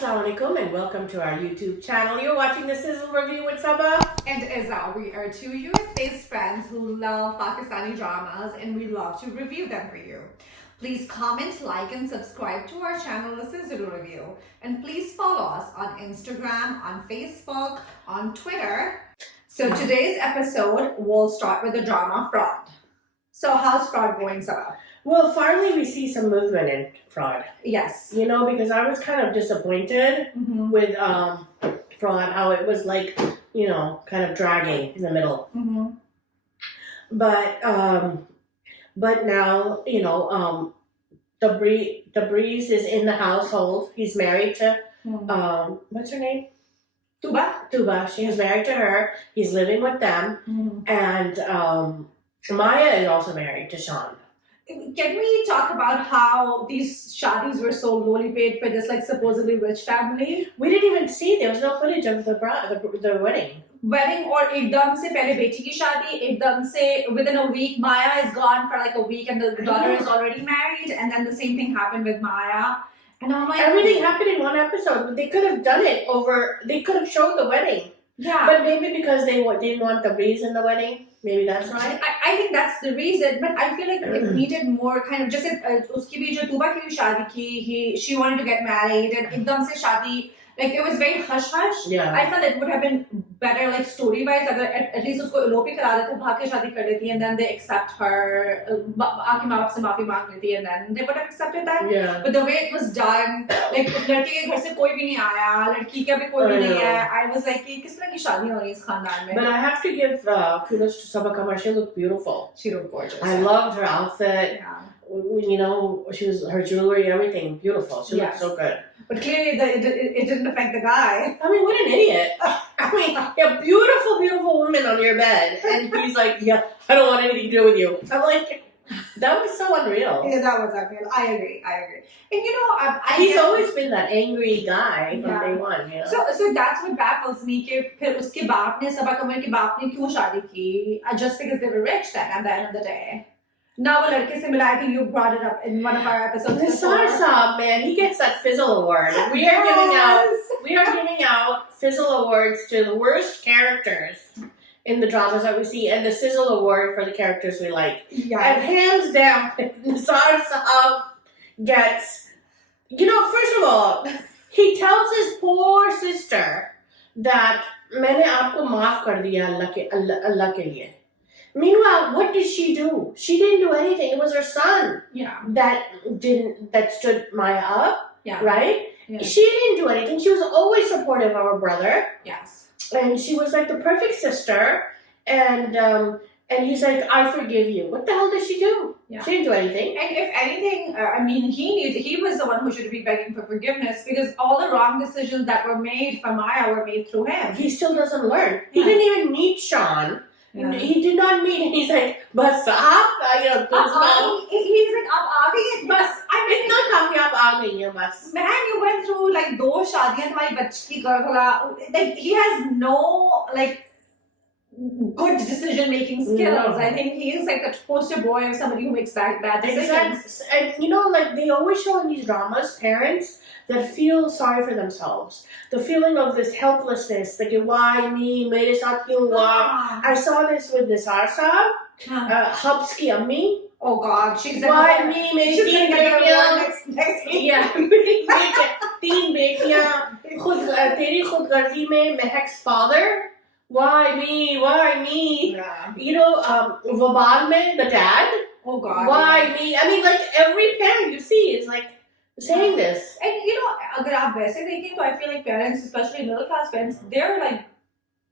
Assalamualaikum and welcome to our YouTube channel. You're watching the Sizzle review with Sabah and Izza. We are two US-based friends who love Pakistani dramas and we love to review them for you. Please comment, like, and subscribe to our channel, The Sizzle Review. And please follow us on Instagram, on Facebook, on Twitter. So today's episode, we'll start with the drama Fraud. So how's Fraud going, Sabah? Well, finally we see some movement in Fraud. Yes. You know, because I was kind of disappointed with Fraud, how it was like, you know, kind of dragging in the middle. But now, you know, the Breeze is in the household. He's married to what's her name? Tuba. She is married to her. He's living with them, and Maya is also married to Sean. Can we talk about how these shadis were so lowly paid for this like supposedly rich family? We didn't even see. There was no footage of the wedding. Or ekdam se pehle beti ki shadi, ekdam se within a week Maya is gone for like a week and the daughter is already married, and then the same thing happened with Maya. And I'm like, everything happened in one episode. But they could have done it over. They could have showed the wedding. Yeah. But maybe because they didn't want the Breeze in the wedding. Maybe that's right. I think that's the reason, but I feel like it needed more kind of just uski bhi jo Tuba ki shadi ki, she wanted to get married and ekdam se shadi, like it was very hush hush. Yeah. I felt it would have been better like story wise agar at least usko elope kara dete, bhag ke shadi kar deti, and then they accept her, aake maa baap se maafi maang leti, and then they would have accepted that. Yeah. But the way it was done, like us ladke ke ghar se koi bhi nahi aaya, ladki ka bhi koi bhi nahi hai, I was like ki kis tarah ki shadi ho rahi hai is khandaan mein. But I have to give kudos to Sabah Kamar. She looked beautiful. She looked gorgeous. I loved her outfit. Yeah. You know, her jewelry, everything beautiful. She looked so good. But clearly, it didn't affect the guy. I mean, what an idiot. I mean, a beautiful woman on your bed. And he's like, yeah, I don't want anything to do with you. I'm like, that was so unreal. Yeah, that was unreal. I agree. And you know, he's always been that angry guy from day one, you know? So that's what baffles me, कि फिर उसके बाप ने, सबा कमर के बाप ने क्यों शादी की? Just because they were rich then at the end of the day. Now, वो लड़के से मिला, I think you brought it up in one of our episodes. Nisar Saab, man, he gets that Fizzle Award. We are giving out Fizzle Awards to the worst characters in the dramas that we see, and the Sizzle Award for the characters we like. Yeah. And hands down, Nisar Saab gets, you know, first of all, he tells his poor sister that मैंने आपको माफ कर दिया अल्लाह के लिए. Meanwhile, what did she do? She didn't do anything. It was her son that stood Maya up. Yeah. Right? Yeah. She didn't do anything. She was always supportive of her brother. Yes. And she was like the perfect sister. And he's like, I forgive you. What the hell did she do? Yeah. She didn't do anything. And if anything, I mean, he was the one who should be begging for forgiveness because all the wrong decisions that were made for Maya were made through him. He still doesn't learn. He didn't even meet Sean. Yeah. He did not meet, and he's like, "Bas aap, you know, he's like, "Aap aa gayi, bas." It's not kafi aap aa gayi hai, bas. Man, you went through like 2 shaadiyan, tumhari bachki ka like he has no like good decision making skills. I think he is like a poster boy of somebody who makes bad decisions. Exactly. And you know, like they always show in these dramas, parents that feel sorry for themselves. The feeling of this helplessness, like why me, mere saath kyun hua? I saw this with Nisar Saab, Habs ki ammi. Oh God, she's why me, mere teen betiyan. Yeah, teen betiyan. Teri Khudgarzi mein Mehak's father. Why me? Yeah. You know, Wabaal mein, the dad. Oh God. Why me? I mean, like every parent you see is like saying this. And you know, agar aap waise dekhein, to I feel like parents, especially middle class parents, they're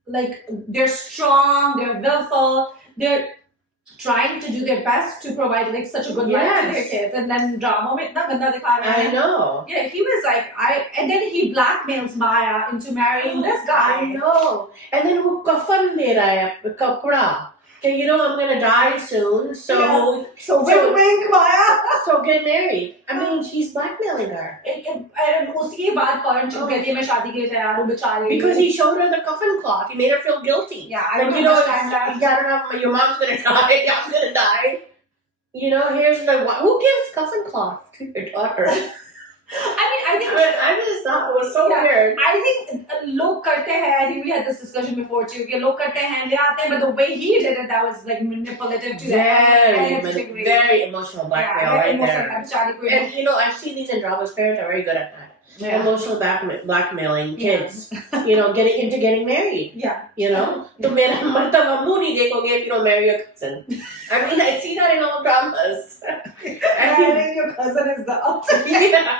like they're strong, they're willful, they're trying to do their best to provide like such a good life to their kids, and then drama mein itna ganda dikha rahe hain. I know. Yeah, he was like, and then he blackmails Maya into marrying this guy. I know. And then wo kafan de raha hai, kapda. Okay, you know I'm gonna die soon, so wink, Maya. So get married. I mean, she's blackmailing her. And uski baad fauran chup gई थी, मैं शादी के लिए तैयार हूँ बेचारी. Because he showed her the coffin cloth. He made her feel guilty. Yeah, I don't understand that. Yeah, your mom's gonna die. I'm gonna die. You know, here's the who gives coffin cloth to your daughter? I think I just thought it was so weird. I think लोग करते हैं. I think we had this discussion before too. कि लोग करते हैं ले आते हैं, but the way he did it, that was like manipulative to them. Very emotional blackmail right there. And you know, I've seen these in dramas. Parents are very good at that. Yeah. Emotional blackmailing kids. You know, getting married. Yeah. You know, to mera martaba moody dekhoge if you don't marry your cousin. I mean, I see that in all dramas. Marrying your cousin is the ultimate. Yeah.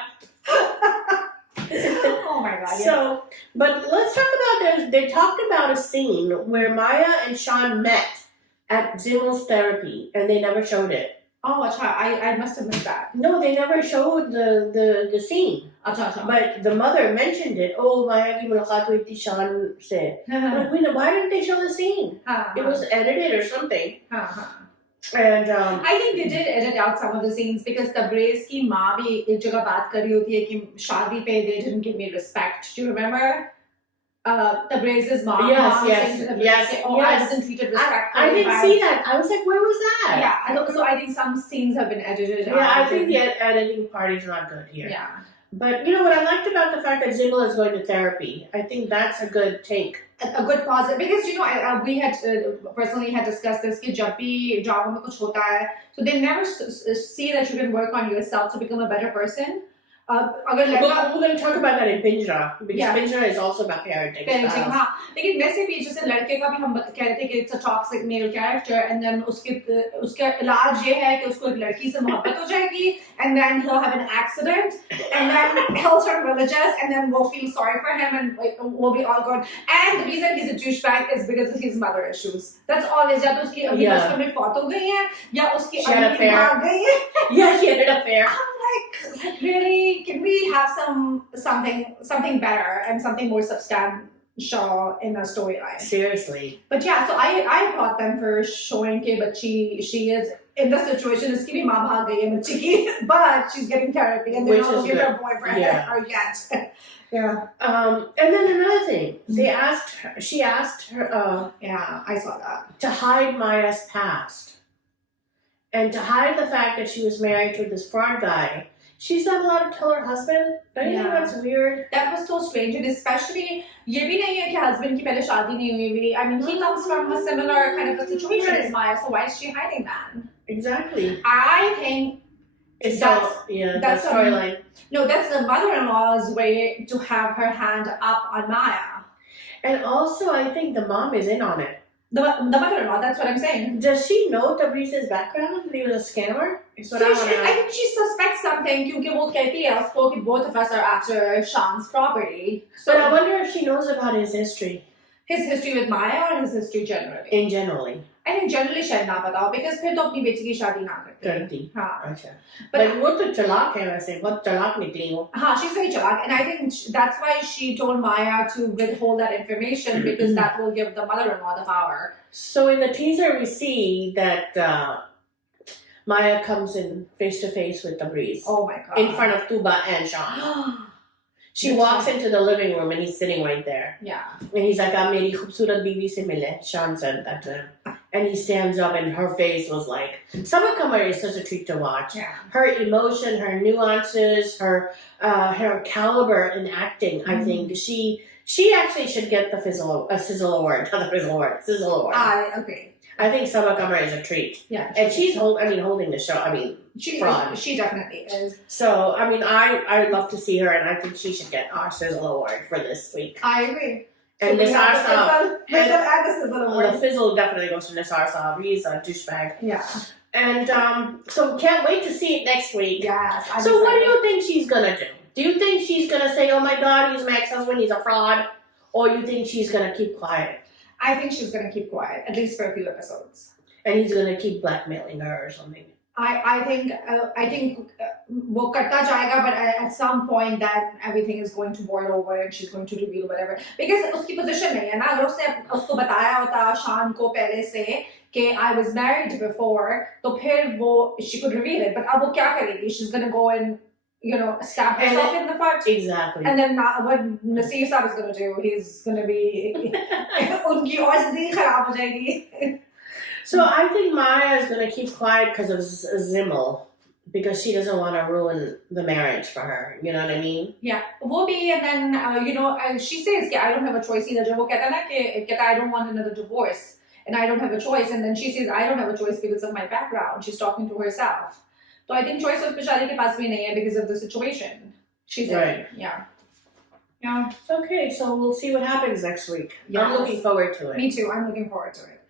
Oh my god. So, but let's talk about they talked about a scene where Maya and Sean met at Zimmel's therapy and they never showed it. Oh, acha, I must have missed that. No, they never showed the scene. Acha. But the mother mentioned it. Oh, Maya ki mulaqat hui thi Sean se. But why didn't they show the scene? It was edited or something. And I think they did edit out some of the scenes because Tabrez ki maa bhi ek jagah baat kar rahi hoti hai ki shaadi pe they didn't give me respect. Do you remember? Tabrez's mom. Yes. Oh, I wasn't treated respectfully. I didn't see that. I was like, where was that? Yeah. So I think some scenes have been edited. Yeah, I think the editing part is not good here. Yeah. But you know what I liked about the fact that Zimmel is going to therapy. I think that's a good take. A good positive, because you know we had personally had discussed this कि जब भी drama में कुछ होता है, so they never see that you can work on yourself to become a better person. We're going to talk about that in Pinjra because Pinjra is also about parenting. हाँ, लेकिन वैसे भी जैसे लड़के का भी हम कह रहे थे कि it's a toxic male character, and then उसका इलाज ये है कि उसको एक लड़की से मोहब्बत हो जाएगी, and then he'll have an accident, and then he'll turn religious, and then we'll feel sorry for him, and we'll be all good. And the reason he's a douchebag is because of his mother issues. That's always या तो उसकी अभी बचपन में फौत हो गई है या उसकी अम्मी भाग गई है. Yeah, she had an affair. I'm like really. Can we have something better and something more substantial in the storyline? Seriously. But yeah, so I applaud them for showing कि बच्ची she is in the situation. इसकी भी माँ भाग गई है बच्ची की, but she's getting therapy and they're not looking for a boyfriend or yet. Yeah. And then another thing, she asked her. Yeah, I saw that. To hide Maya's past, and to hide the fact that she was married to this fraud guy. She's not allowed to tell her husband. Don't you think that's weird? That was so strange, and especially ये भी नहीं है कि husband की पहले शादी नहीं हुई भी. I mean, he comes from a similar kind of a situation as Maya, so why is she hiding that? Exactly. I think that's storyline. No, that's the mother-in-law's way to have her hand up on Maya. And also, I think the mom is in on it. The mother-in-law, that's what I'm saying. Does she know Tabriz's background? That he was a scammer? I think she suspects something because वो कहती है उसको कि both of us are after Sean's property. So, but I wonder if she knows about his history. His history with Maya or his history generally? Generally. I think generally शायद ना बताओ because फिर तो अपनी बेटी की शादी ना करती. हाँ. अच्छा. But वो तो चालाक है वैसे, बहुत चालाक निकली वो. हाँ, she's very चालाक, and I think that's why she told Maya to withhold that information because that will give the mother-in-law the power. So in the teaser we see that Maya comes in face to face with Tabriz. Oh my god. In front of Tuba and Sean. She walks into the living room and he's sitting right there. Yeah. And he's like, "Aap meri khoobsurat biwi se mile." Sean said that to him. And he stands up and her face was like, Sabah Kamar is such a treat to watch. Yeah. Her emotion, her nuances, her caliber in acting, I think. She actually should get the Sizzle Award. Not the Fizzle Award. Sizzle Award. I agree. I think Sabah Kamar is a treat. Yeah. And she's holding the show. I mean, she definitely is. So, I mean, I would love to see her, and I think she should get our Sizzle Award for this week. I agree. And so Nisar Saab. The Fizzle definitely goes to Nisar Saab. He's a douchebag. Yeah. And so can't wait to see it next week. Yes. So what do you think she's gonna do? Do you think she's gonna say, "Oh my God, he's my ex-husband, he's a fraud," or you think she's gonna keep quiet? I think she's gonna keep quiet, at least for a few episodes. And he's gonna keep blackmailing her or something. I think वो करता जाएगा, but at some point that everything is going to boil over and she's going to reveal whatever. Because उसकी position नहीं है ना, अगर उसको बताया होता शान को पहले से कि I was married before, तो फिर वो she could reveal it. But अब वो क्या करेगी? She's gonna go and stab herself in the foot. Exactly. And then what Nasir Saab is gonna do? He's gonna be उनकी और जिंदगी खराब हो जाएगी. So I think Maya is going to keep quiet because of Zimmel. because she doesn't want to ruin the marriage for her. You know what I mean? Yeah, वो भी, and then she says कि I don't have a choice either. जब वो कहता है ना कि कहता I don't want another divorce and I don't have a choice, and then she says I don't have a choice because of my background. She's talking to herself. So I think choice of बेचारी के पास भी नहीं है because of the situation. She's Right. Yeah. Yeah. Okay, so we'll see what happens next week. Yes. I'm looking forward to it. Me too. I'm looking forward to it.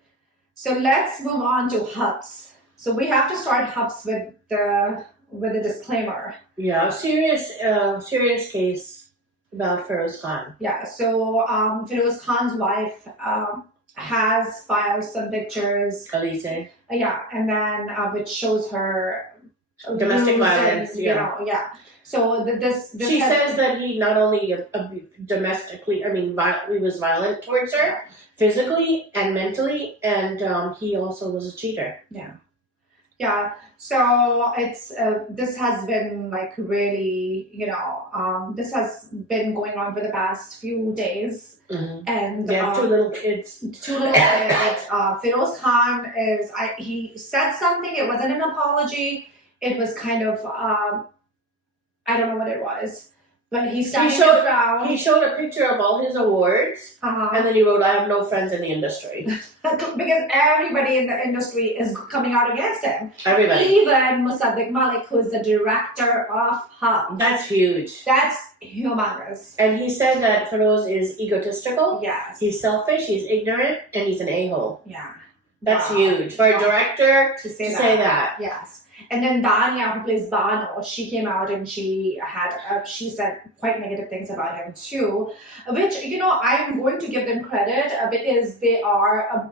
So let's move on to Habs. So we have to start Habs with the disclaimer. Yeah, serious case about Feroz Khan. Yeah. So Feroz Khan's wife has filed some pictures. Khaleesi. Yeah, and then which shows her Domestic bruises, violence. You know, yeah. So this She says that he not only domestically, he was violent towards her, physically and mentally, and he also was a cheater. Yeah. So it's this has been like really, this has been going on for the past few days, and They have 2 little kids. Feroz Khan he said something. It wasn't an apology. It was kind of I don't know what it was, but he showed He showed a picture of all his awards, and then he wrote, "I have no friends in the industry." Because everybody in the industry is coming out against him. Everybody. Even Musaddiq Malik, who is the director of Hub. That's huge. That's humongous. And he said that Feroz is egotistical. Yes. He's selfish. He's ignorant, and he's an a-hole. Yeah. That's huge for a director to say that. Yes. And then Danya, who plays Bano, she came out and she said quite negative things about him too, which, I'm going to give them credit because they are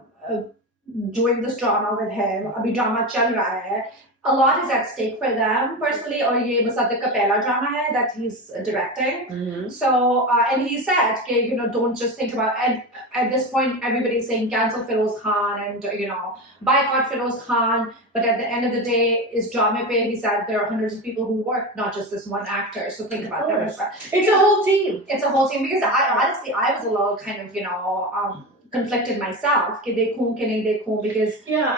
doing this drama with him. Abhi drama chal raha hai. A lot is at stake for them personally, or ye Musaddiq ka pehla drama hai that he's directing. So, and he said, don't just think about, and at this point, everybody's saying cancel Feroz Khan and, boycott Feroz Khan. But at the end of the day, is drama pe, he said there are hundreds of people who work, not just this one actor. So think about them as well. It's a whole team. It's a whole team, because I was a little kind of, conflicted myself. Ki dekhoon ki nahi dekhoon, because... Yeah,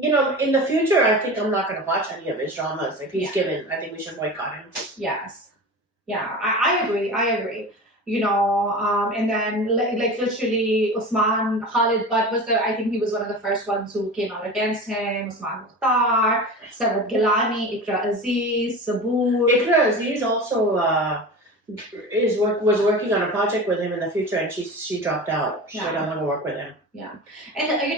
in the future, I think I'm not going to watch any of his dramas. If he's given, I think we should boycott him. Yes. Yeah, I agree. And then like literally Usman Khalid Butt I think he was one of the first ones who came out against him. Usman Mukhtar, Sarwat Gilani, Ikra Aziz, Saboor. Ikra Aziz also was working on a project with him in the future, and she dropped out. She don't want to work with him. Yeah. And the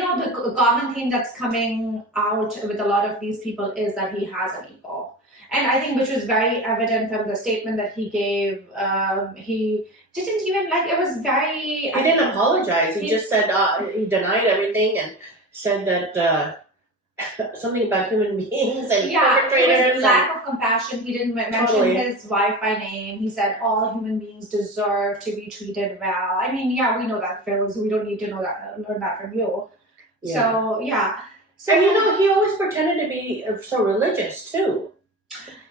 common theme that's coming out with a lot of these people is that he has an ego. And I think which was very evident from the statement that he gave. He didn't even it was very... He didn't apologize. He just said he denied everything and said that something about human beings and perpetrators. Lack of compassion. He didn't mention his wife by name. He said all human beings deserve to be treated well. I mean, yeah, we know that, Phil. So we don't need to learn that from you. Yeah. So, yeah. So, and he always pretended to be so religious too.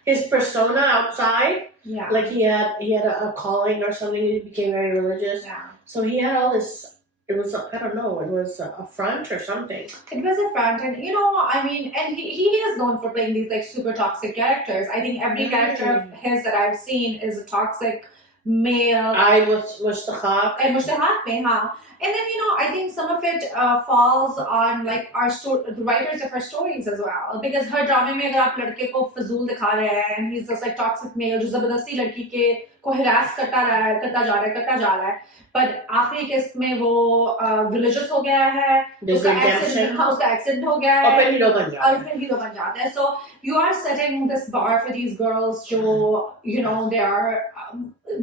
His persona outside, like he had a calling or something. He became very religious. Yeah. So he had all this. It was I don't know. It was a front or something. It was a front, and and he is known for playing these super toxic characters. I think every character of his that I've seen is a toxic male. I was Mushtahak. And Mushtahak mein, haan. And then, I think some of it falls on the writers of her stories as well. Because her drama mein agar aap ladke ko fazul dikha rahe hain, and he's just toxic male jo zabardasti ladki ko harass karta ja raha hai. But आखिरी case में वो religious हो गया है, उसका accident हो गया है, और फिर हीरो बन जाता है. So you are setting this bar for these girls जो they are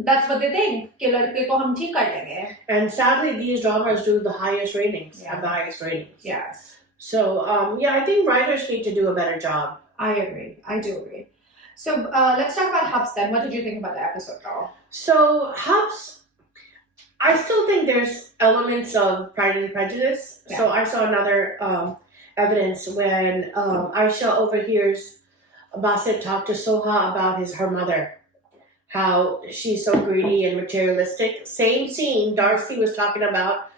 that's what they think कि लड़के को हम ठीक कर लेंगे. And sadly, these dramas do the highest ratings. Have the highest ratings. Yes. So I think writers need to do a better job. I agree. I do agree. So let's talk about Habs then. What did you think about the episode, Carl? So Habs, I still think there's elements of Pride and Prejudice. Yeah. So I saw another evidence when Aisha overhears Basit talk to Soha about her mother, how she's so greedy and materialistic. Same scene Darcy was talking about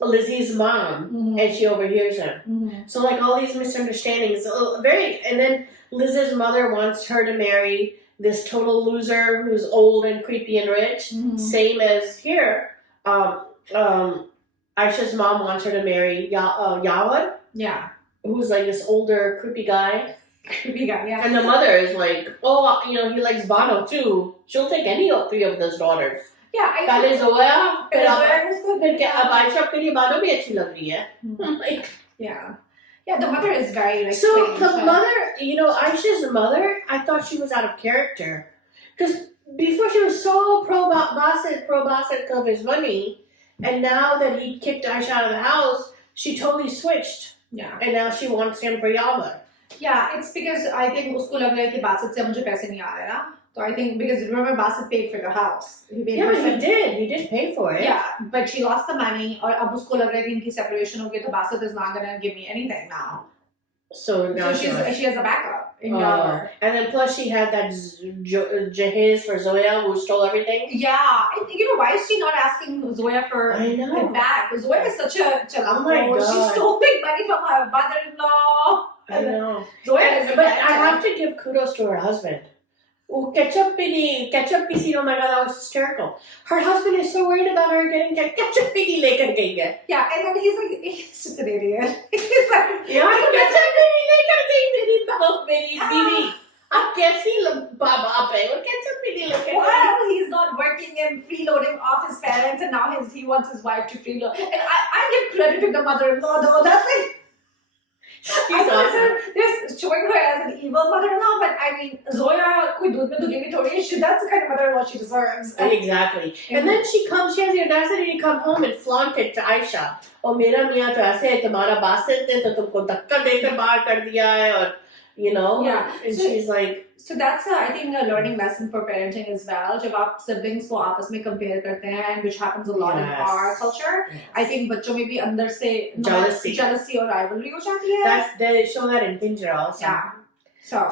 Lizzie's mom, and she overhears him. So like all these misunderstandings, and then Liz's mother wants her to marry this total loser who's old and creepy and rich, same as here. Aisha's mom wants her to marry Yawad, who's like this older creepy guy. And the mother is like, oh, he likes Bono too. She'll take any of 3 of those daughters. पहले जोया फिर अब आयशा के लिए बानो भी अच्छी लग रही है. Like, the mother is very like. So the mother, Aisha's mother, I thought she was out of character because before she was so pro Basit of his money, and now that he kicked Aisha out of the house, she totally switched. And now she wants him for Yava. It's because I think उसको लग रहा है कि बासित से मुझे पैसे नहीं आ रहे ना. So I think because remember Basit paid for the house. He did pay for it. Yeah, but she lost the money. और अब उसको लग रहा है कि इनकी separation हो गई तो Basit is not gonna give me anything now. So now she has a backup in and then plus she had that Jahiz for Zoya who stole everything. And why is she not asking Zoya for it back? Zoya is such a oh my God. She stole big money from her mother-in-law. I know. Zoya but I have to give kudos to her husband. Ketchup pisi, oh my God, that was hysterical. Her husband is so worried about her getting ketchup pisi lekar gayi hai. And then he's just an idiot. He's like, ketchup pisi lekar gayi meri biwi. Aap kaisi baap hai? Wo ketchup pisi lekar gayi. Well, he's not working and freeloading off his parents, and now he wants his wife to freeload. And I give credit to the mother-in-law though. That's like. She's awesome. They're showing her as an evil mother-in-law, but I mean, Zoya, koi doodh mein dughi thodi hai. That's the kind of mother-in-law she deserves. Exactly. And then she has the audacity to come home and flaunt it to Aisha. Oh, mera miyan to aise hai, tumhara basit ne to tumko dhakka dekar bahar kar diya hai, or and she's like. So that's I think a learning lesson for parenting as well. जब आप siblings को आपस में compare करते हैं, and which happens a lot in our culture. I think बच्चों में भी अंदर से jealousy और rivalry हो जाती है. They show that in Pinjra also.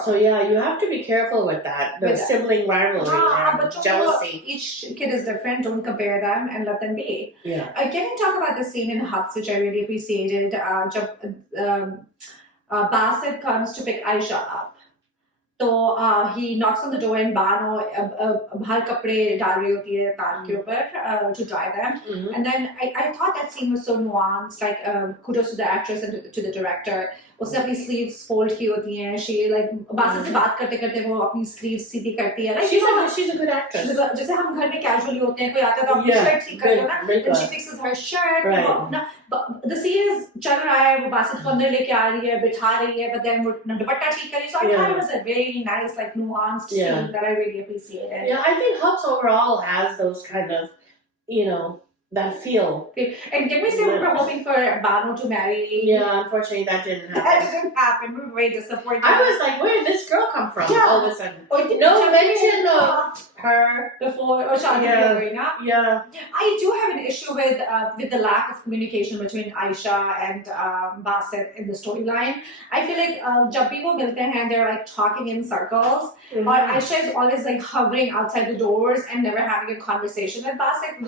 So you have to be careful with that. The sibling rivalry and jealousy. Each kid is different. Don't compare them and let them be. Can you talk about the scene in Habs, which I really appreciated? जब Basit comes to pick Aisha up. So he knocks on the door and Bano bahar kapde dal rahi hoti hai taan ke upar to dry them. And then I thought that scene was so nuanced. Like kudos to the actress and to the director. उसने अपनी sleeves fold की होती हैं. She like Basit से बात करते करते वो अपनी sleeves सीधी करती है. Like she's a good actress. जैसे हम घर में casually होते हैं, कोई आता है तो अपनी shirt ठीक करते हैं ना. And she fixes her shirt. But the scene is चल रहा है, वो बासित को अंदर लेके आ रही है, बिठा रही है, but then वो दुपट्टा ठीक कर रही है. So I thought it was a very nice, like nuanced scene that I really appreciated. I think Hubs overall has those kind of, that feel. And can we say we were hoping for Bano to marry? Yeah, unfortunately that didn't happen. That didn't happen. We were very disappointed. I was like, where did this girl come from all of a sudden? No mention of her before or I do have an issue with the lack of communication between Aisha and Basit in the storyline. I feel like jab bhi wo milte hain, they're like talking in circles. Or Aisha is always like hovering outside the doors and never having a conversation with Basit.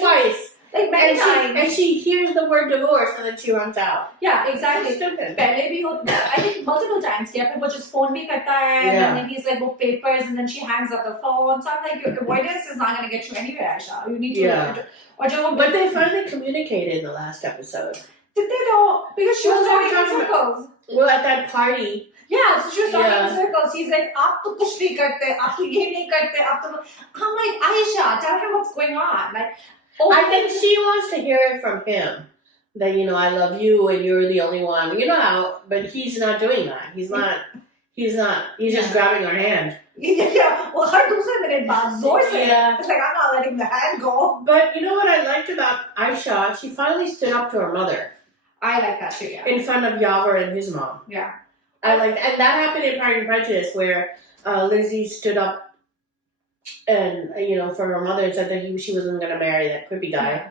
Twice. Like many times. And she hears the word divorce and then she runs out. Yeah, exactly. Stupid. पहले भी होता है. I think multiple times. Yeah, फिर वो just phone भी करता है. And then he's like, book papers, and then she hangs up the phone. So I'm like, your avoidance is not going to get you anywhere, Aisha. You need to. But they finally communicated in the last episode. Did they though? Because she was talking in circles. Well, at that party. Yeah, so she was talking in circles. She's like, आप तो कुछ नहीं करते, आप तो ये नहीं करते, आप तो. I'm like, Aisha, tell her what's going on. Like. I think she wants to hear it from him. That, I love you and you're the only one. You know how, but he's not doing that. He's just grabbing her hand. Yeah, well, her दूसरे minute बाद जोर से. It's like, I'm not letting the hand go. But you know what I liked about Aisha? She finally stood up to her mother. I like that too, in front of Yavar and his mom. Yeah. I liked, and that happened in Pride and Prejudice where Lizzie stood up and for her mother and said that she wasn't going to marry that creepy guy,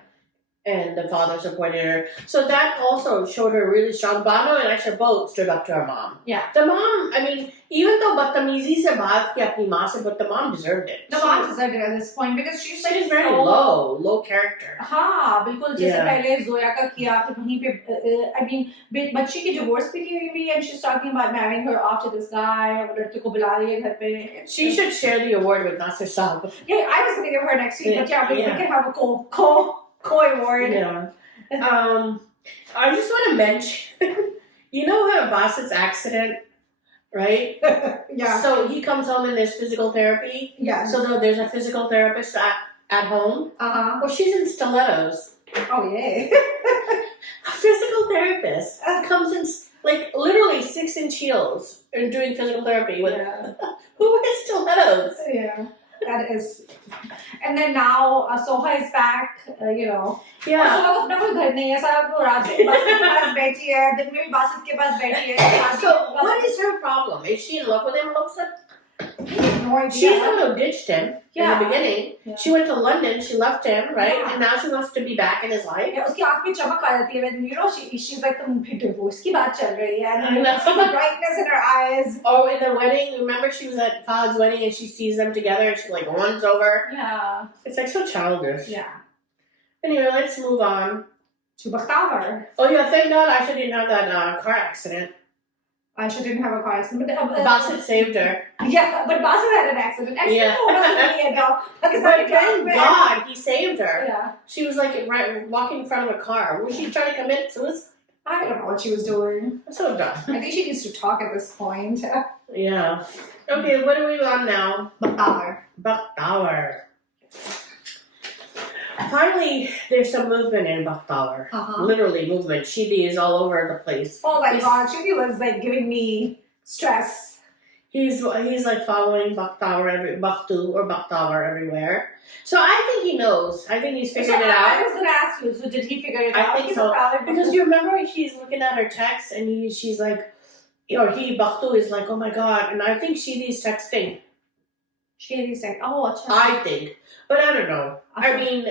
and the father supported her. So that also showed her really strong. Bano and Aisha both stood up to her mom. Yeah. The mom, I mean, even though बदतमीजी से बात की अपनी माँ से, but the mom deserved it. The mom deserved it at this point because she's like very low character. हाँ बिल्कुल जैसे पहले जोया का किया फिर वहीं पे I mean बच्ची की divorce भी की हुई and she's talking about marrying her off to this guy और लड़के को बुला रही है घर पे. She should share the award with Nasser Saab. Yeah, I was going to give her next week, but yeah, we can have a co-award. Yeah. I just want to mention, you know her Bassett's accident, right? Yeah. So he comes home and there's physical therapy. Yeah. So there's a physical therapist at home. Uh-huh. Well, she's in stilettos. Oh, yay. A physical therapist comes in, like, literally 6-inch heels and doing physical therapy with who wears stilettos? Yeah. That is, and then now Soha is back, you know. Yeah. Soha को अपना कोई घर नहीं है, सारा वो रात को बासित के पास बैठी है, दिन में भी बासित के पास बैठी है. So what is her problem? Is she in love with him, Hobson? No idea. She's the one who ditched him in the beginning. Yeah. She went to London, she left him, right? Yeah. And now she wants to be back in his life. Yeah, उसकी आँख में चमक आ जाती है when you know she's like फिर divorce की बात चल रही है and I know. the brightness in her eyes. Oh, in the wedding, remember she was at Fahad's wedding and she sees them together and she like runs over. Yeah. It's like so childish. Yeah. Anyway, let's move on. To Bakhtawar. Oh yeah, thank God Aisha didn't have that car accident. Aisha didn't have a car accident, but Bassett saved her. Yeah, but Bassett had an accident. Yeah. But thank God he saved her. Yeah. She was like walking in front of a car. Was she trying to commit suicide? I don't know what she was doing. So dumb. I think she needs to talk at this point. Yeah. Okay, what are we on now? Bakhtawar. Finally, there's some movement in Bakhtawar. Literally movement. Shidi is all over the place. Oh my God, Shidi was like giving me stress. He's like following Bakhtawar everywhere. So I think he knows. I think he's figured it out. I was gonna ask you, so did he figure it out? I think so. Because you remember she's looking at her text and she's like, Bakhtu is like, oh my God. And I think Shidi's texting. Shidi's like, oh, I think. But I don't know. I mean,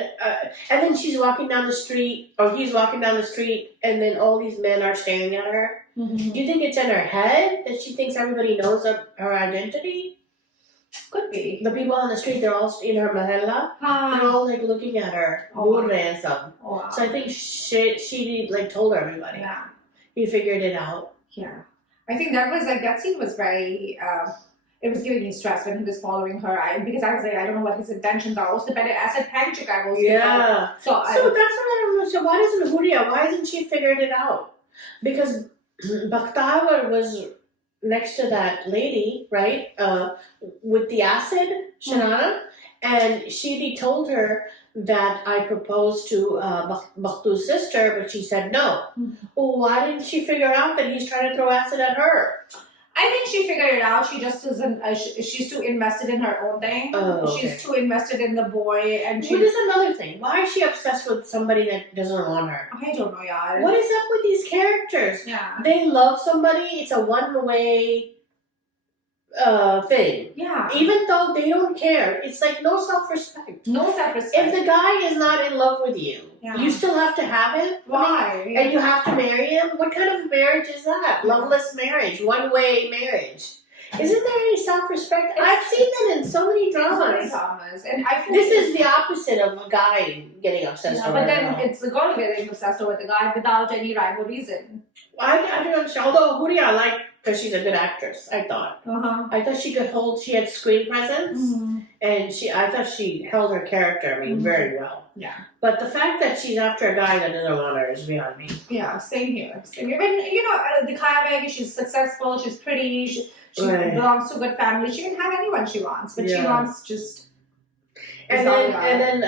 and then she's walking down the street, or he's walking down the street, and then all these men are staring at her. Mm-hmm. Do you think it's in her head that she thinks everybody knows her identity? Could be. The people on the street, they're all in her mahalla. They're all like looking at her. Wow. So I think she like told everybody. Yeah. He figured it out. Yeah. I think that scene was very... it was giving me stress when he was following her. Because I was like, I don't know what his intentions are. Also, better asset hang chika. Yeah. So that's what I don't know. So why isn't she figured it out? Because Bakhtawar was next to that lady, right? With the acid, Shanana. And Shidi told her that I proposed to Bakhtu's sister, but she said no. Well, why didn't she figure out that he's trying to throw acid at her? I think she figured it out. She just doesn't. She's too invested in her own thing. Oh, okay. She's too invested in the boy, and What is another thing? Why is she obsessed with somebody that doesn't want her? I don't know, yaar. What is up with these characters? Yeah. They love somebody. It's a one-way thing. Yeah. Even though they don't care, it's like no self-respect. No self-respect. If the guy is not in love with you, you still have to have him. Why? And you have to marry him. What kind of marriage is that? Loveless marriage, one-way marriage. Isn't there any self-respect? I've seen that in so many dramas. And I feel This is the opposite of a guy getting obsessed over but then a girl. it's the girl getting obsessed over the guy without any rhyme or reason. I don't understand. Although Huria I like because she's a good actress, I thought. I thought she had screen presence, and I thought she held her character, very well. Yeah. But the fact that she's after a guy that doesn't want her is beyond me. Yeah, same here. Same here. But, the Kaya she's successful, she's pretty, she belongs to a good family. She can have anyone she wants, but she wants just... And then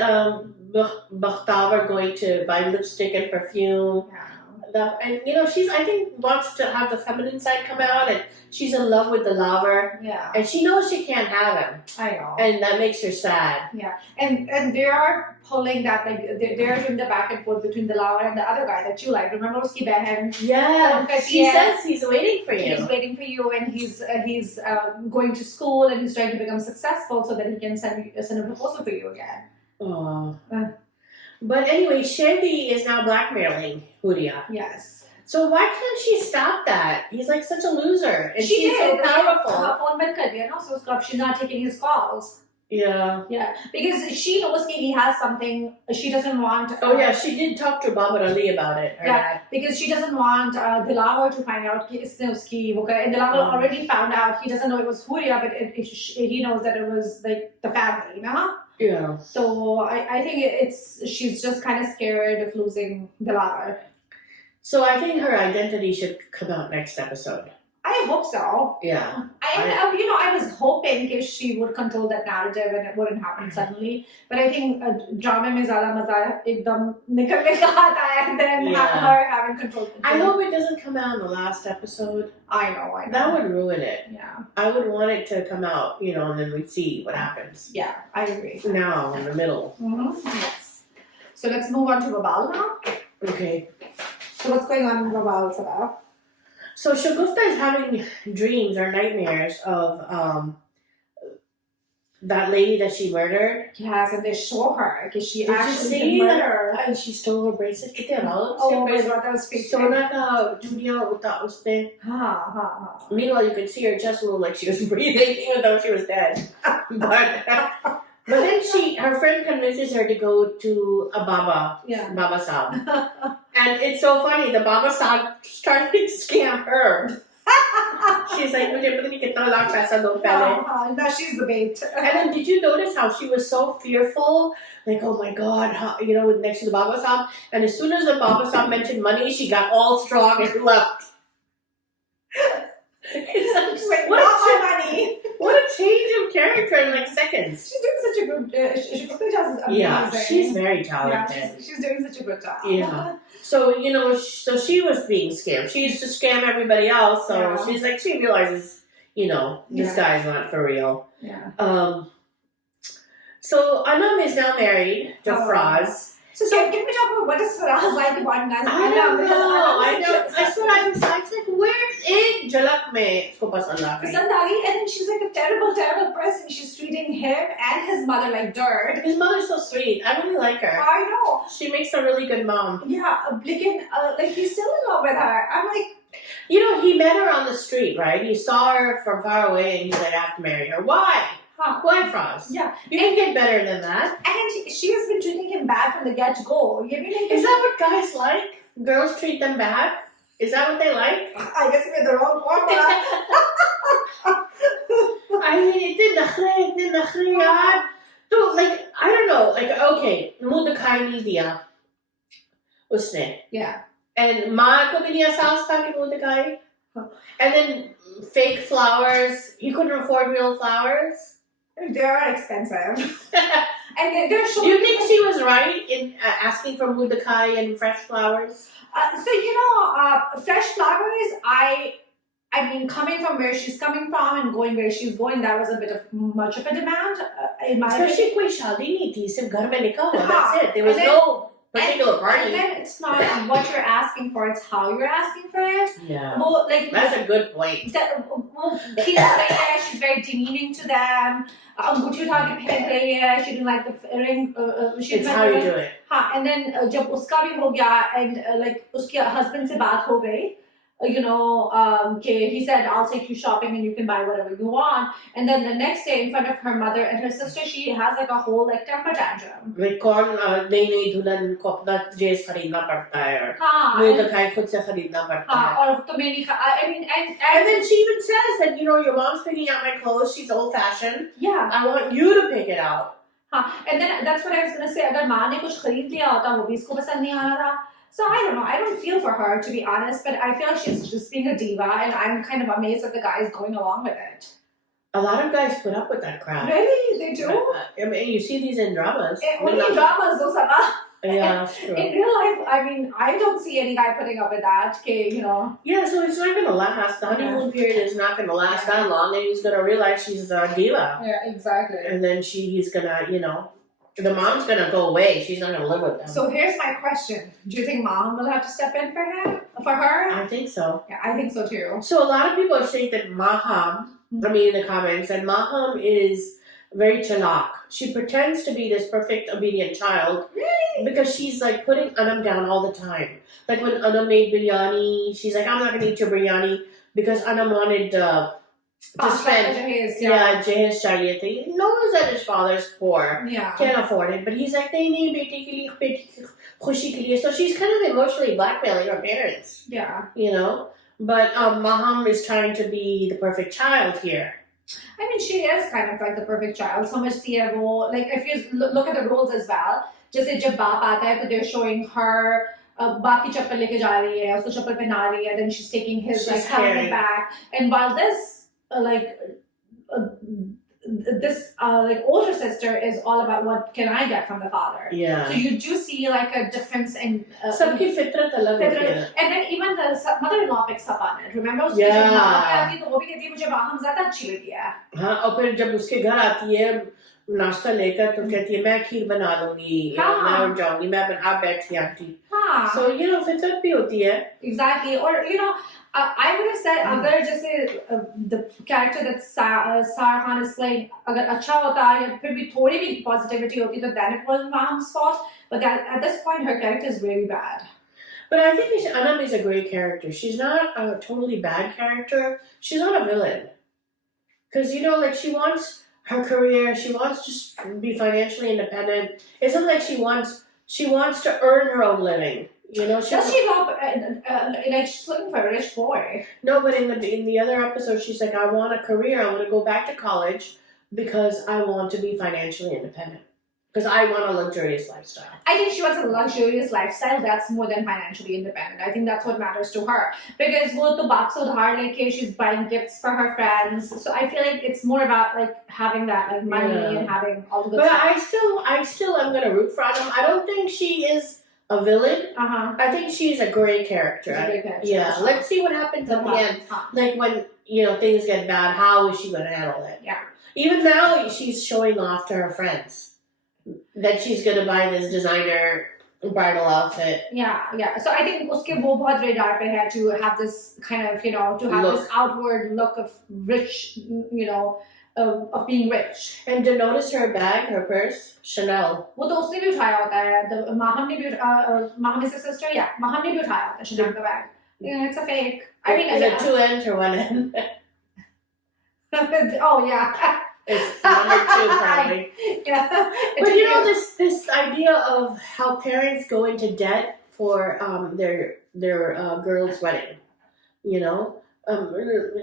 Bakhtawar going to buy lipstick and perfume. Yeah. And I think wants to have the feminine side come out, and she's in love with the lover. Yeah. And she knows she can't have him. I know. And that makes her sad. Yeah. And they are pulling that, like, they're doing the back and forth between the lover and the other guy that you like. Remember uski behan? Yeah. She says he's waiting for you. He's waiting for you, and he's going to school, and he's trying to become successful so that he can send a proposal for you again. Oh. But anyway, Shandy is now blackmailing Huria. Yes. So why can't she stop that? He's like such a loser. And She she's did. so powerful. Her phone band kar diya, no? So she's not taking his calls. Yeah. Yeah. Because she knows that he has something she doesn't want. Oh yeah, she did talk to Baba Ali about it. Yeah, because she doesn't want Dilawar to find out कि इसने उसकी वो करे. And Dilawar already found out. He doesn't know it was Huria, but he knows that it was like the family, you know? Yeah. So I think she's just kind of scared of losing Dilawar. So I think her identity should come out next episode. I hope so. Yeah. I was hoping that she would control that narrative and it wouldn't happen suddenly. But I think drama mein zyada maza ekdam nikalne ka aata hai and then her having control. I hope it doesn't come out in the last episode. I know. That would ruin it. Yeah. I would want it to come out, and then we see what happens. Yeah, I agree. Now, in the middle. Mm-hmm. Yes. So let's move on to Wabaal now. Okay. So what's going on in Wabaal, Sabah? So Shagufta is having dreams or nightmares of that lady that she murdered. Yes, and they show her because she Did actually you murdered. And she stole her bracelet. Oh my god, that was fake. Sona ka Julia uta uste. Meanwhile, you could see her chest move like she was breathing, even though she was dead. But then her friend convinces her to go to a Baba Sahib. And it's so funny, the Baba Sahib started to scam her. She's like, mujhe pata nahi kitna lakh paisa do pehle. Now she's the bait. And then did you notice how she was so fearful? Like, oh my God, next to the Baba Sahib. And as soon as the Baba Sahib mentioned money, she got all strong and left. It's like, not my money. What a change of character in like seconds. She's doing such a good amazing. Yeah, she's very talented. Yeah, she's doing such a good job. Yeah. So, so she was being scammed. She used to scam everybody else. So she's like, she realizes, this guy's not for real. Yeah. So Anam is now married to Fraz. So can we talk about what is Fraz like about Anam? I don't know. That's what I was like, where in Jalak mein usko pasand aa gayi? And then she's like a terrible, terrible person. She's treating him and his mother like dirt. His mother's so sweet. I really like her. I know. She makes a really good mom. Yeah, like he's still in love with her. I'm like, he met her on the street, right? He saw her from far away and he said, I have to marry her. Why? Why, Fraz? Yeah. You can get better than that. And she has been treating him bad from the get-go. Is that what guys like? Girls treat them bad? Is that what they like? I guess we're the wrong formula. I mean, itne nakhre yaar. So, like, I don't know. Like, okay, muh dikhai nahi diya usne. Yeah. And maa ko bhi nahi ehsaas tha ki muh dikhai. And then fake flowers. He couldn't afford real flowers. They are expensive. And they're showing. Do you think she was right in asking for mudakai and fresh flowers? Fresh flowers, I mean, coming from where she's coming from and going where she's going, that was a bit of much of a demand. Especially koi shaadi nahi thi, sirf ghar mein nikah hua, that's it. There was no particular party. And then it's not what you're asking for, it's how you're asking for it. Yeah. Well, that's a good point. She's very demeaning to them. She didn't like the ring. It's how you do it. And then जब उसका भी हो गया and उसके husband से बात हो गई. He said, I'll take you shopping and you can buy whatever you want. And then the next day, in front of her mother and her sister, she has like a whole temper tantrum. Like कौन नई दुल्हन को अपना dress खरीदना पड़ता है और मुंह दिखाई खुद से खरीदना पड़ता है. और तुम्हें नहीं I mean, and then she even says that your mom's picking out my clothes. She's old fashioned. Yeah. I want you to pick it out. And then that's what I was gonna say. अगर माँ ने कुछ खरीद लिया होता वो भी इसको पसंद नहीं आ रहा था. So I don't know. I don't feel for her, to be honest, but I feel like she's just being a diva, and I'm kind of amazed that the guy is going along with it. A lot of guys put up with that crap. Really? They do? I mean, you see these in dramas. Only in dramas, though, Sana. Yeah, that's true. In real life, I mean, I don't see any guy putting up with that. Yeah, so it's not going to last. The honeymoon period is not going to last that long, and he's going to realize she's a diva. Yeah, exactly. And then he's going to, the mom's going to go away. She's not going to live with them. So here's my question. Do you think mom will have to step in for her? I think so. Yeah, I think so too. So a lot of people are saying that Maham, in the comments, that Maham is very chalak. She pretends to be this perfect obedient child. Really? Because she's like putting Anam down all the time. Like when Anam made biryani, she's like, I'm not gonna eat your biryani because Anam wanted to spend. Jahez chahiye the. He knows that his father's poor, can't afford it, but he's like, nahi, beti ke liye, beti ki khushi ke liye. So she's kind of emotionally blackmailing her parents. Yeah. You know? But Maham is trying to be the perfect child here. I mean, she is kind of like the perfect child. So much CFO. Like, if you look at the roles as well, जैसे जब बाप आता है तो they're showing her बाप की चप्पल लेके जा रही है, उसको चप्पल पहना रही है, then she's taking his like helmet back. And while this this like older sister is all about what can I get from the father. Yeah. So you do see like a difference in सबकी फितरत अलग होती है. And then even the mother-in-law picks up on it. Remember उसकी जब माँ आती है तो वो भी कहती है मुझे माँ हम ज़्यादा अच्छी लगी है. हाँ और फिर जब उसके घर आती है नाश्ता लेकर तो कहती है मैं खीर बना लूंगी, मैं उठ जाऊंगी, मैं आप बैठी आंटी. So you know फितरत भी होती है. Exactly. Or you know I would have said अगर जैसे the character that Sarah Khan is playing अगर अच्छा होता या फिर भी थोड़ी भी positivity होती तो then it was mom's fault. But that, at this point her character is very bad. But I think Anam is a great character. She's not a totally bad character. She's not a villain. Because you know like she wants her career, she wants to be financially independent. It's not like she wants to earn her own living. You know, does she love like she's looking for a rich boy? No, but in the other episode, she's like, I want a career. I want to go back to college because I want to be financially independent. Because I want a luxurious lifestyle. I think she wants a luxurious lifestyle that's more than financially independent. I think that's what matters to her. Because wo to baap se udhar leke, she's buying gifts for her friends. So I feel like it's more about like having that like money and having all the good stuff. But I still am gonna root for Anam. I don't think she is a villain. I think she's a great character. She's a great character. Yeah. Let's see what happens at the end. Like when you know things get bad, how is she gonna handle it? Yeah. Even now, she's showing off to her friends that she's gonna buy this designer bridal outfit. Yeah. So I think uske wo bahut radar pe hai to have this kind of, you know, to have this outward look of rich, you know, of being rich. And to notice her bag, her purse, Chanel. वो तो उसने भी उठाया होता है. Maham ने भी Maham is a sister. Yeah, Maham ने भी उठाया होता है Chanel का bag. Yeah, it's a fake. I mean, is it 2 ends or 1 end? Oh yeah. It's number 2 probably. Yeah. But you know this idea of how parents go into debt for their girl's wedding. You know,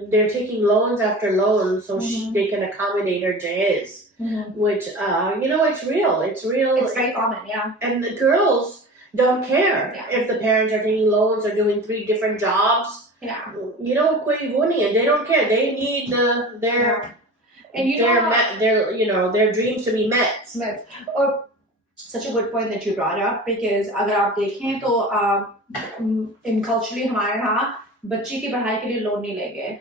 they're taking loans after loans so they can accommodate her jahiz. Which you know it's real. It's real. It's very common, yeah. And the girls don't care if the parents are taking loans or doing 3 different jobs. Yeah. You know, koi wo nahi hai. They don't care. They need their their dreams to be met. Or such a good point that you brought up, because अगर आप देखें तो in culturally हमारे यहाँ बच्ची की पढ़ाई के लिए लोन नहीं लेंगे,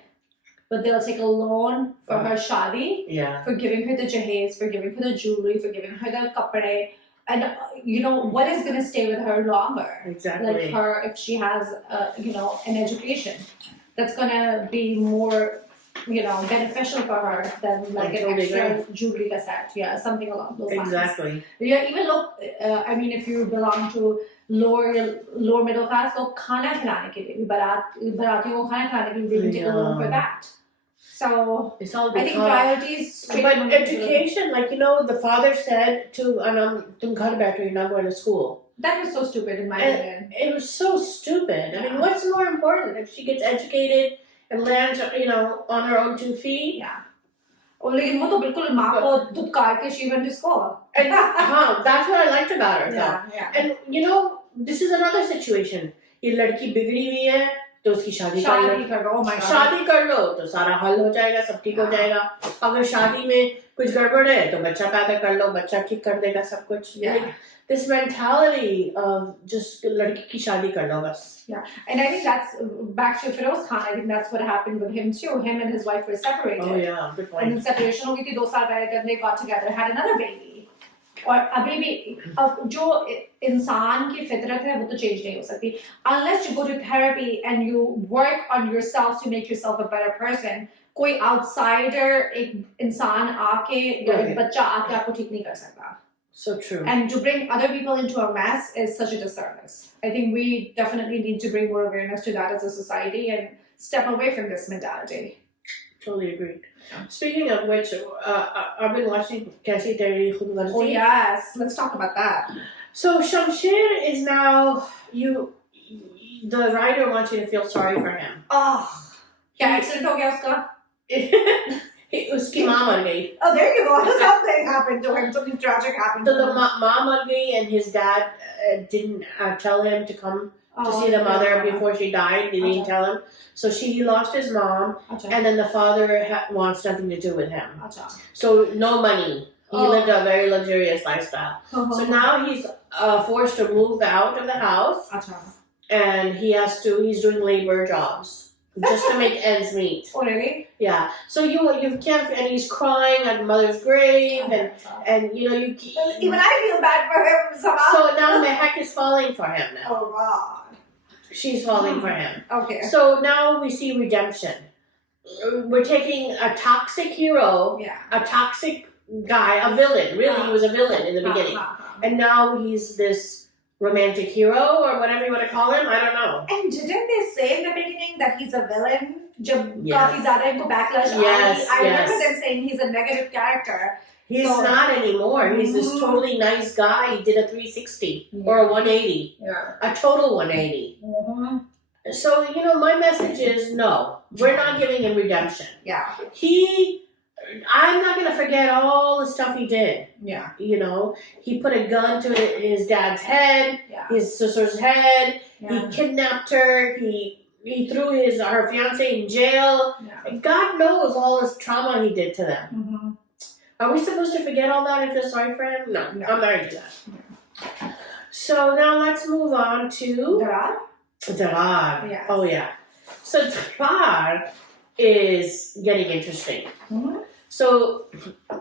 but they'll take a loan for her shadi, for giving her the jahez, for giving her the jewelry, for giving her the kapde, and you know what is going to stay with her longer. Exactly. Like her, if she has you know an education, that's going to be more, you know, beneficial for her than like an extra jewelry set. Yeah, something along those lines. Exactly. Yeah, even look, I mean, if you belong to lower middle class, so khana khilane ke liye, baratiyon ko khana khilane ke liye, they can take a loan for that. So it's all I think priorities. But education, like you know, the father said to Anam, "Tum ghar baitho, you're not going to school." That was so stupid in my opinion. It was so stupid. I mean, what's more important if she gets educated and lands, you know, on her own 2 feet? Yeah. लेकिन वो तो बिल्कुल माँ को धुतकार के she went to school. And that's what I liked about her. Yeah. And you know, this is another situation. ये लड़की बिगड़ी हुई है तो उसकी शादी कर लो. शादी कर लो तो सारा हल हो जाएगा, सब ठीक हो जाएगा. अगर शादी में कुछ गड़बड़ है तो बच्चा पैदा कर लो, बच्चा ठीक कर देगा सब कुछ. Like, this mentality of just लड़की की शादी कर लो बस. Yeah, and I think that's back to Feroz Khan. I think that's what happened with him too. Him and his wife were separated. Oh yeah, good point. And then separation हो गई थी 2 साल पहले, then they got together, had another baby. और अभी भी अब जो इंसान की फितरत है वो तो चेंज नहीं हो सकती. Unless you go to therapy and you work on yourself to make yourself a better person, कोई outsider एक इंसान आके या एक बच्चा आके आपको ठीक नहीं कर सकता. So true. And to bring other people into a mess is such a disservice. I think we definitely need to bring more awareness to that as a society and step away from this mentality. Totally agree. Speaking of which, I've been watching Kiasi, Teri, Khudgarzi. Oh yes, let's talk about that. So Shamsher is now the writer wants you to feel sorry for him. Oh, क्या accident हो गया उसका? उसकी माँ मर गई. Oh, there you go. Something happened to him. Something tragic happened. So the mom मर गई and his dad didn't tell him to come to see the mother before she died. They didn't tell him. So he lost his mom, and then the father wants nothing to do with him. So no money. He lived a very luxurious lifestyle. So now he's forced to move out of the house, and he's doing labor jobs just to make ends meet. Oh really? Yeah. So you can't, and he's crying at mother's grave, and you know you. Even I feel bad for him somehow. So now Mehak is falling for him now. Oh God. She's falling for him. Okay. So now we see redemption. We're taking a toxic hero, a toxic guy, a villain. Really, he was a villain in the beginning, and now he's this romantic hero or whatever you want to call him. I don't know. And didn't they say in the beginning that he's a villain? जब काफी ज़्यादा इनको backlash I, I remember them saying he's a negative character. He's not anymore. He's this totally nice guy. He did a 360 or a 180. A total 180. So, you know, my message is no. We're not giving him redemption. I'm not going to forget all the stuff he did. You know, he put a gun to his dad's head, his sister's head. He kidnapped her. He threw her fiance in jail. God knows all this trauma he did to them. Are we supposed to forget all that and feel sorry for him? No, I'm not going to do that. So now let's move on to Daraar. Yes. Oh yeah. So Daraar is getting interesting. So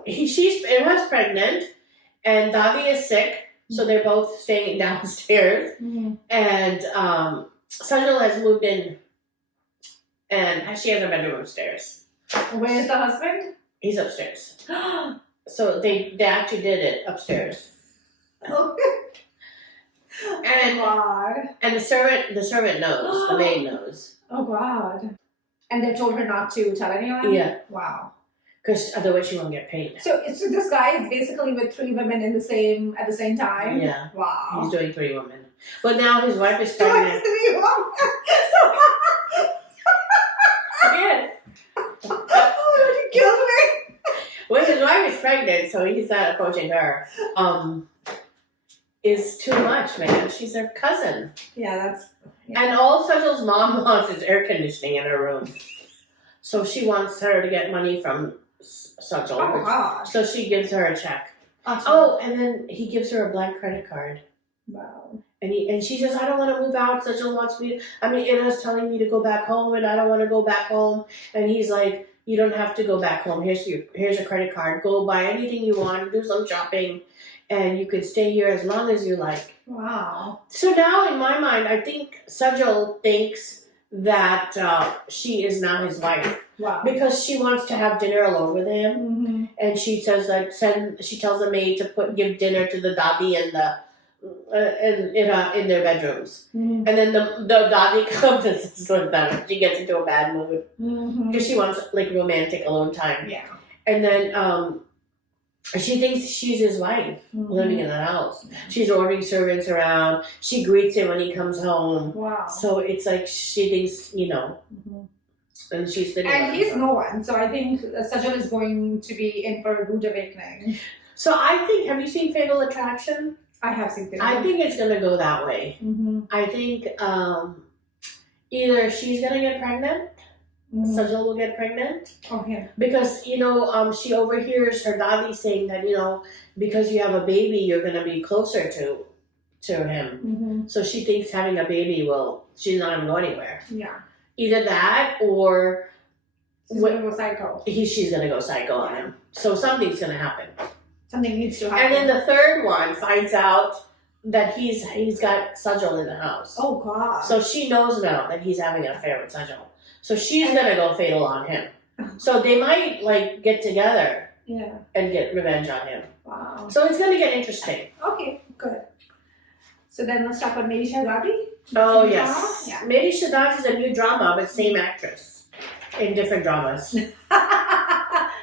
it was pregnant, and Dadi is sick, so they're both staying downstairs. And Sizzle has moved in, and she has a bedroom upstairs. Where is the husband? He's upstairs. So they actually did it upstairs. And the servant knows. The maid knows. Oh God. And they told her not to tell anyone? Yeah. Wow. Because otherwise she won't get paid. So this guy is basically with 3 women at the same time? Yeah. Wow. He's doing 3 women. But now his wife is pregnant. 3 women? Yes. Oh, you killed me. When his wife is pregnant, so he's not approaching her, is too much, man. She's her cousin. Yeah. And all Sizzle's mom wants is air conditioning in her room. So she wants her to get money from Sizzle. Oh, gosh. So she gives her a check. Oh, and then he gives her a blank credit card. Wow. And she says, I don't want to move out. Sizzle wants me Ina's telling me to go back home, and I don't want to go back home. And he's like, you don't have to go back home. Here's a credit card. Go buy anything you want. Do some shopping. And you can stay here as long as you like. Wow. So now, in my mind, I think Sizzle thinks that she is now his wife. Wow. Because she wants to have dinner alone with him. And she says, like, she tells the maid to give dinner to the Dadi and in their bedrooms. And then the Dadi comes and sits with them. She gets into a bad mood. Because she wants, like, romantic alone time. Yeah. And then she thinks she's his wife living in the house. She's ordering servants around. She greets him when he comes home. Wow. So it's like she thinks, you know, and she's sitting. And he's no one. So I think Sajal is going to be in for a rude awakening. So I think, have you seen Fatal Attraction? I have seen Fatal. I think it's going to go that way. I think either she's going to get pregnant, Sajal will get pregnant. Okay. Because, you know, she overhears her Dadi saying that, you know, because you have a baby, you're going to be closer to him. So she thinks having a baby she's not going to go anywhere. Yeah. Either that or she's going to go psycho. She's going to go psycho on him. So something's going to happen. Something needs to happen. And then the third one finds out that he's got Sajal in the house. Oh, God. So she knows now that he's having an affair with Sajal. So she's going to go fatal on him. So they might like get together Yeah. and get revenge on him. Wow. So it's gonna get interesting. Okay, good. So then let's talk about Meri Shehzadi. Oh New yes. drama? Yeah. Meri Shehzadi is a new drama, but same actress in different dramas.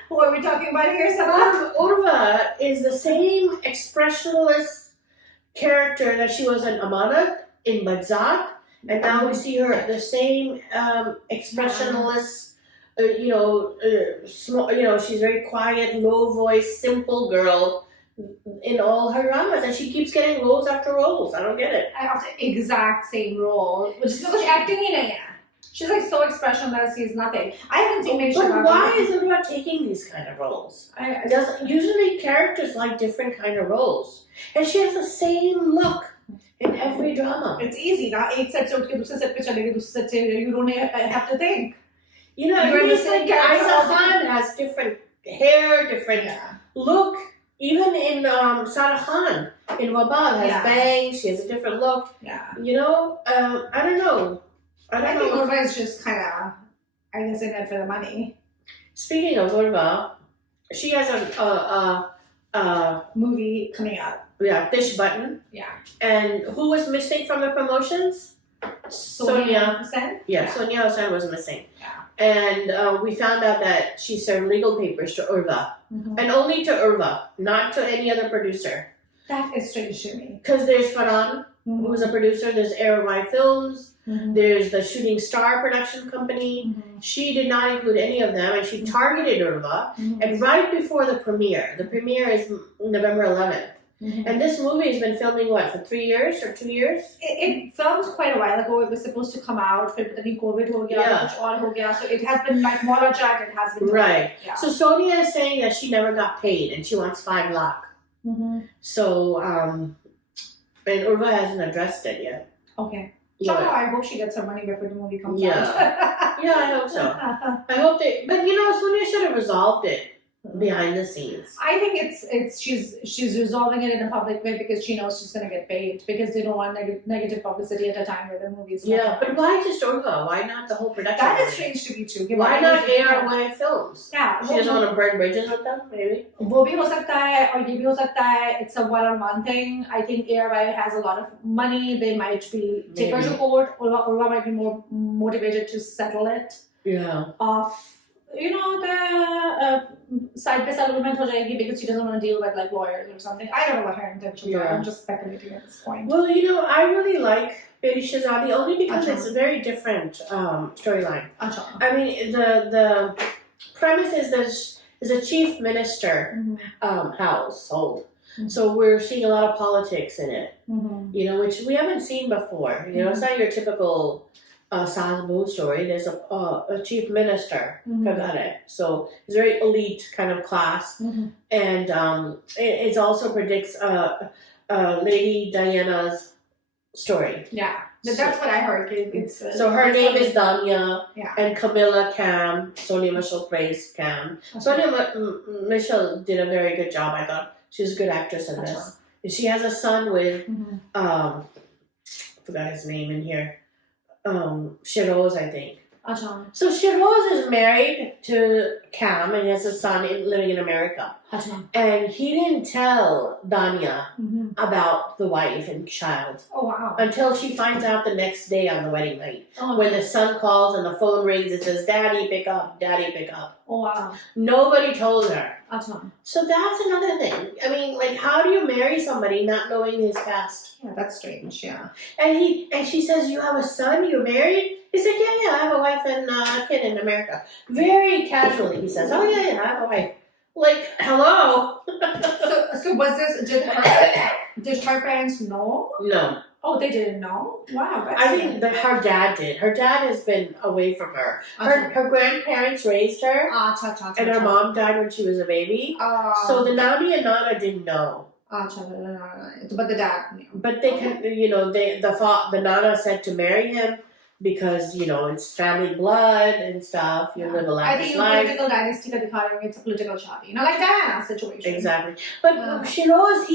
Who are we talking about here, Sabah? Urva is the same expressionless character that she was in Amanat in Badzat, and now we see her the same expressionless. Small. She's very quiet, low voice, simple girl in all her dramas, and she keeps getting roles after roles. I don't get it. I have the exact same role, which is because acting in it. She's like so expressionless. She's nothing. I haven't seen Meri But Shehzadi. why is Urva taking these kind of roles? Usually characters like different kind of roles, and she has the same look in every drama. It's easy. Now, एक set से उठ के दूसरे set पे चलेगी, दूसरे set से you don't have to think. You're the same like character Isa all the Khan has different hair, different look. Even in Sarah Khan in Wabaal has bangs. She has a different look. Yeah. I don't know. I think Urva is just kind of, I guess, in it for the money. Speaking of Urva, she has a Movie coming up. Yeah, Dish Button. Yeah. And who was missing from the promotions? Sonia. Sen? Yeah, Sonia Hussain was missing. Yeah. And we found out that she served legal papers to Urva. Mm-hmm. And only to Urva, not to any other producer. That is strange to me. Because there's Farhan, who's a producer. There's Airway Films. Mm-hmm. There's the Shooting Star production company. Mm-hmm. She did not include any of them, and she targeted Urva. Mm-hmm. And right before the premiere is November 11th. Mm-hmm. And this movie has been filming, for 3 years or 2 years? It filmed quite a while ago. It was supposed to come out. But then COVID ho gaya, kuch aur ho gaya. So it has been like Molajak, it has been delayed. Right. Yeah. So Sonia is saying that she never got paid and she wants 5 lakh. Mm-hmm. So, and Urva hasn't addressed it yet. Okay. Yeah. Chalo, I hope she gets her money before the movie comes Yeah. out. Yeah, I hope so. I hope but Sonia should have resolved it behind the scenes. I think it's she's resolving it in a public way because she knows she's going to get paid because they don't want negative publicity at a time where the movie's Yeah, but why just Urva? Why not the whole production? That is strange to me too. Why not Airway Films? Yeah, she doesn't want to burn bridges with them, maybe. वो भी हो सकता है और ये भी हो सकता है. It's a one-on-one thing. I think Airway has a lot of money. They might be take her to court. Urva might be more motivated to settle it. Yeah. Off. The side by settlement ho jayegi because she doesn't want to deal with like lawyers or something. I don't know what her intentions are. I'm just speculating at this point. Well, I really like Meri Shehzadi only because it's a very different storyline. I mean, the premise is there's a chief minister household. Mm-hmm. So we're seeing a lot of politics in it, which we haven't seen before. It's not your typical Sazbu story. There's a chief minister, Kagare. So it's a very elite kind of class. And it also predicts Lady Diana's story. Yeah, that's what I heard. So her name is Danya, yeah. And Camilla Cam, Sonia Michelle plays Cam. Okay. Sonia Michelle did a very good job, I thought. She's a good actress in this. And she has a son with, I forgot his name in here. Shiroz, I think. So Shiroz is married to Cam and he has a son living in America. And he didn't tell Danya about the wife and child. Oh, wow. Until she finds out the next day on the wedding night. When the son calls and the phone rings, it says, Daddy, pick up, Daddy, pick up. Oh, wow. Nobody told her. So that's another thing. I mean, how do you marry somebody not knowing his past? Yeah, that's strange, yeah. And she says, you have a son, you're married? He said, yeah, I have a wife and a kid in America. Very casually, he says, oh, yeah, I have a wife. Hello? so was this, did her parents know? No. Oh, they didn't know? Wow. I think her dad did. Her dad has been away from her. Her grandparents raised her. And her mom died when she was a baby. So the Nani and Nana didn't know. But the dad knew. But they can, the Nana said to marry him because, it's family blood and stuff. You live a lavish life. I think political dynasty it's a political shadi. Like Diana's situation. Exactly. But Shiroz,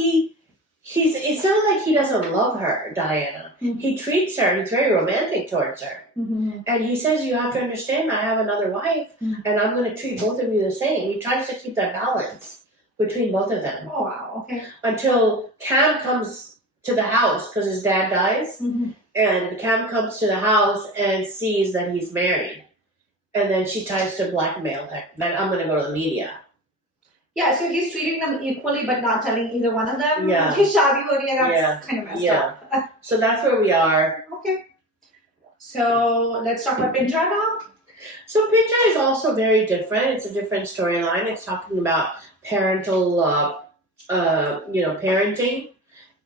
it's not like he doesn't love her, Diana. Mhm. He treats her, he's very romantic towards her. Mm-hmm. And he says, you have to understand, I have another wife, Mhm. and I'm going to treat both of you the same. He tries to keep that balance between both of them. Oh, wow. Okay. Until Cam comes to the house, because his dad dies, Mm-hmm. and Cam comes to the house and sees that he's married. And then she tries to blackmail him, that I'm going to go to the media. Yeah, so he's treating them equally, but not telling either one of them. Yeah. His shadi ho rahi hai, that's Yeah. kind of messed Yeah. up. So that's where we are. Okay. So let's talk about Pinjra now. So Pinjra is also very different. It's a different storyline. It's talking about parental, parenting,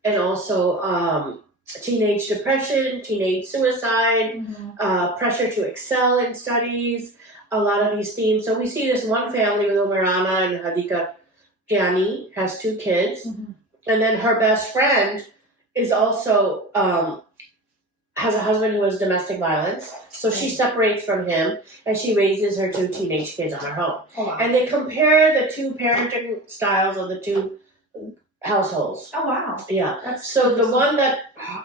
and also teenage depression, teenage suicide, pressure to excel in studies, a lot of these themes. So we see this one family with Umarana and Hadika Kiani has 2 kids, and then her best friend is also has a husband who has domestic violence. So she separates from him and she raises her 2 teenage kids on her own. Oh, wow. And they compare the 2 parenting styles of the 2 households. Oh, wow. Yeah. That's So the one that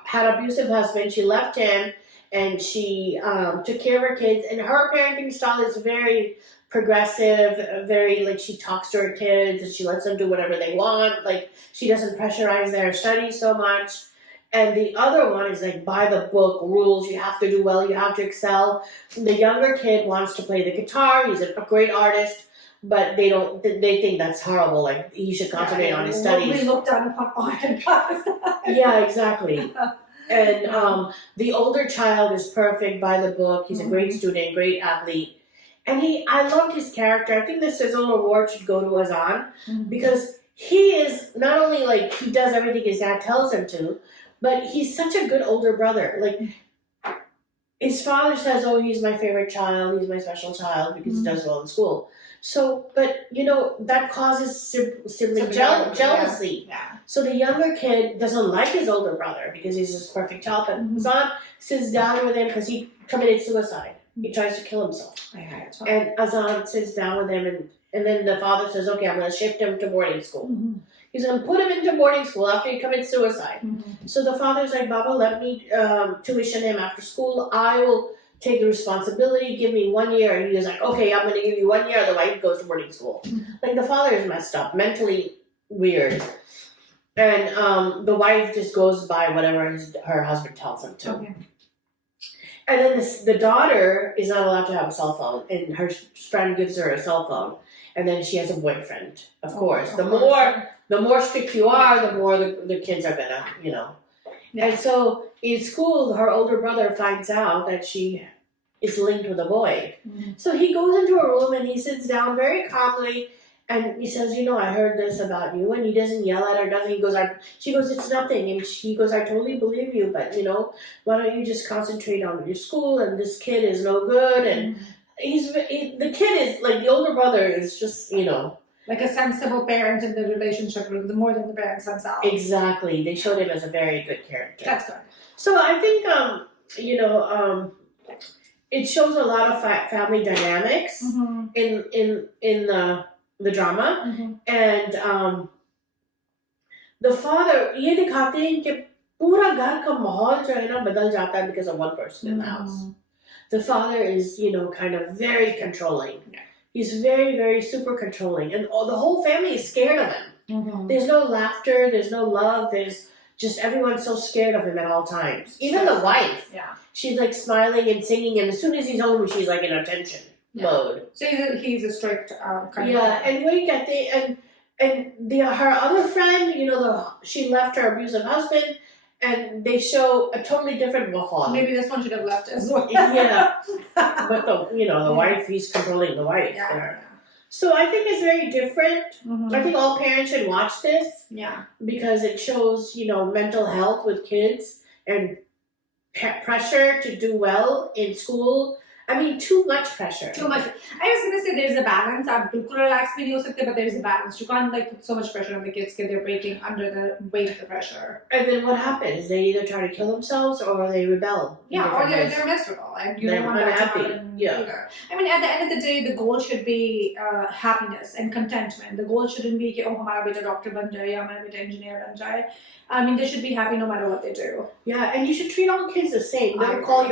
had abusive husband, she left him and she took care of her kids. And her parenting style is very progressive, very like she talks to her kids and she lets them do whatever they want. Like she doesn't pressurize their studies so much. And the other one is like by the book rules. You have to do well. You have to excel. The younger kid wants to play the guitar. He's a great artist. But they don't. They think that's horrible. Like he should concentrate on his studies. We look down upon art and Pakistan. Yeah, exactly. And the older child is perfect by the book. He's a great student, great athlete, and I loved his character. I think the Sizzle Award should go to Azan because he is not only like he does everything his dad tells him to, but he's such a good older brother. Like his father says, "Oh, he's my favorite child. He's my special child because he does well in school." So, but that causes sibling jealousy. Yeah. So the younger kid doesn't like his older brother because he's his perfect child. But Azan sits down with him because he committed suicide. He tries to kill himself. And Azan sits down with him, and then the father says, "Okay, I'm going to shift him to boarding school." He's going to put him into boarding school after he commits suicide. So the father's like, "Baba, let me tuition him after school. I will take the responsibility, give me 1 year." And he was like, "Okay, I'm going to give you 1 year, otherwise he goes to boarding school." Like the father is messed up, mentally weird. And the wife just goes by whatever her husband tells him to. Okay. And then the daughter is not allowed to have a cell phone, and her friend gives her a cell phone. And then she has a boyfriend, of course. The more strict you are, the more the kids are gonna, Yeah. And so in school, her older brother finds out that she is linked with a boy. So he goes into a room and he sits down very calmly and he says, "I heard this about you." And he doesn't yell at her, doesn't he? She goes, "It's nothing." And she goes, "I totally believe you, but why don't you just concentrate on your school? And this kid is no good." And the kid is like, the older brother is just, like a sensible parent in the relationship, more than the parents themselves. Exactly. They showed him as a very good character. That's good. So I think, it shows a lot of family dynamics in the drama. And the father, ये दिखाते हैं कि पूरा घर का माहौल जो है ना बदल जाता है because of one person in the house. The father is, kind of very controlling. Yeah. He's very, very super controlling. And the whole family is scared of him. There's no laughter. There's no love. There's just everyone's so scared of him at all times. Even the wife. Yeah. She's like smiling and singing. And as soon as he's home, she's like in attention mode. So he's a strict kind of... Yeah. And we get her other friend, she left her abusive husband. And they show a totally different mahal. Maybe this one should have left as well. Yeah. But the wife, he's controlling the wife. Yeah. So I think it's very different. I think all parents should watch this. Yeah. Because it shows, mental health with kids and pressure to do well in school, I mean, too much pressure. Too much. I was gonna say there's a balance. आप बिल्कुल relax भी नहीं हो सकते, but there's a balance. You can't like put so much pressure on the kids that they're breaking under the weight of the pressure. And then what happens? They either try to kill themselves or they rebel. Yeah, or they're miserable, and you don't want that to happen either. I mean, at the end of the day, the goal should be happiness and contentment. The goal shouldn't be कि oh हमारा बेटा doctor बन जाए या हमारा बेटा engineer बन जाए. I mean, they should be happy no matter what they do. Yeah, and you should treat all kids the same. Never call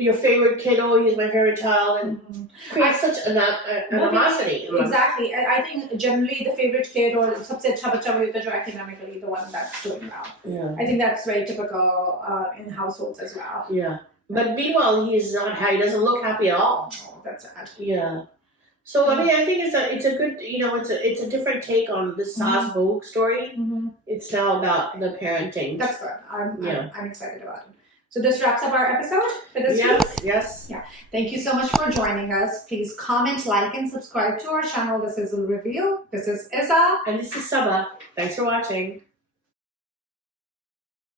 your favorite kid, oh, he's my favorite child, and create such animosity. Exactly. I think generally the favorite kid or सबसे अच्छा बच्चा वही होता है जो academically the one that's doing well. Yeah. I think that's very typical in households as well. Yeah. But meanwhile, he doesn't look happy at all. Oh, that's sad. Yeah. So I mean, I think it's a good, it's a different take on the Saz Vogue story. It's now about the parenting. That's good. I'm excited about it. So this wraps up our episode for this week. Yes. Yeah. Thank you so much for joining us. Please comment, like, and subscribe to our channel. This is Sizzle Review. This is Isa. And this is Saba. Thanks for watching.